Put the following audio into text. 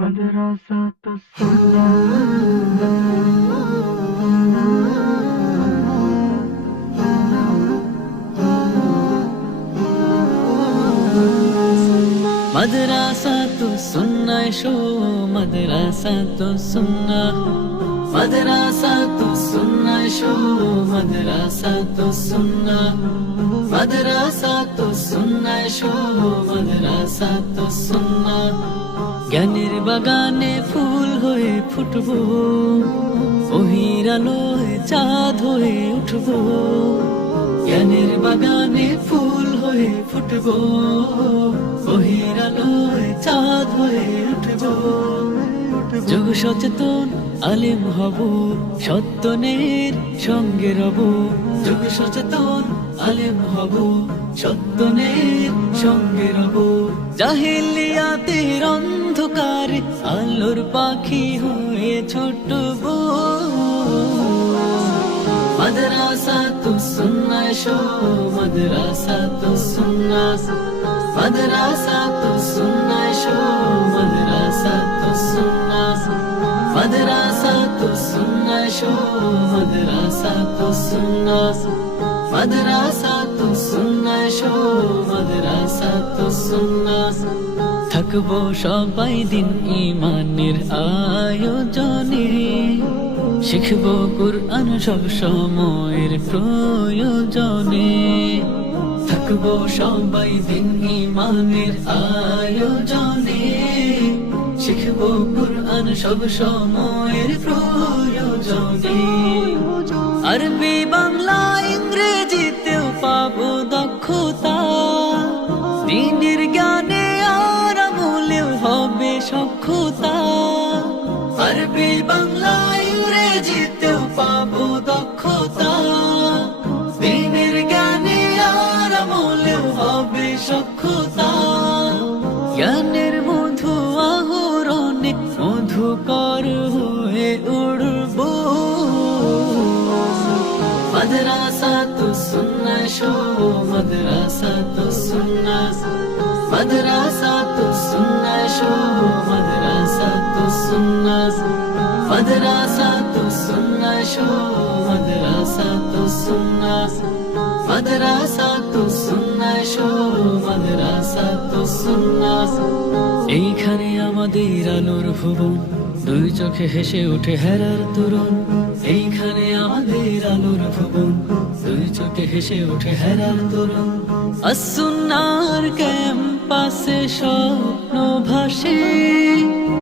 مدرسة السنة مدرسة السنة شو مدرسة السنة مدرسة السنة شو مدرسة السنة مدرسة السنة شو مدرسة السنة জ্ঞানের বাগানে ফুল হয়ে ফুটবো ওহির আলোয় চাঁদ হয়ে উঠবো জ্ঞানের বাগানে ফুল হয়ে ফুটবো ওহির আলোয় চাঁদ হয়ে উঠবো যুগ সচেতন আলেম হব সত্যনের সঙ্গে রব যুগ সচেতন আলেম হব সত্যনের সঙ্গে রব জাহেলিয়াতের অন্ধকারে আলোর পাখি হয়ে ছুটব মাদ্রাসাতুস সুন্নাহ শো মাদ্রাসাতুস সুন্নাহ মাদ্রাসাতুস সুন্নাহ শো মাদ্রাসাতুস সুন্নাহ মাদ্রাসাতুস সুন্নাহ শো মাদ্রাসাতুস সুন্নাহ মাদ্রাসাতুস সুন্নাহ শো মাদ্রাসাতুস সুন্নাহ থাকবো সবাই দিন ঈমানের আয়োজনে শিখবো কুরআন সব সময়ের প্রয়োজনে থাকবো সবাই দিন ঈমানের আয়োজনে শিখবো কুরআন সব সময়ের প্রয়োজনে আরবি বাংলা ইংরেজিতেও পাবো দক্ষতা দ্বীনের জ্ঞানে আর আমলেও হবে সক্ষতা আরবি বাংলা ইংরেজিতেও পাবো দক্ষতা দ্বীনের জ্ঞানে আর আমলেও হবে সক্ষতা জ্ঞানের মধু আহরণে মধুকর হয়ে উড়বো মাদ্রাসাতুস সুন্নাহ শো মাদ্রাসাতুস সুন্নাহ মাদ্রাসাতুস সুন্নাহ শো মাদ্রাসাতুস সুন্নাহ মাদ্রাসাতুস সুন্নাহ শো মাদ্রাসাতুস সুন্নাহ মাদ্রাসাতুস সুন্নাহ শো মাদ্রাসাতুস সুন্নাহ এইখানে আমাদের আলোর ভুবন দুই চোখে হেসে উঠে হেরার তরুণ এইখানে আমাদের আলোর ভুবন দুই চোখে হেসে উঠে হেরার তরুণ আসুন্নার ক্যাম্পাসে স্বপ্ন ভাসে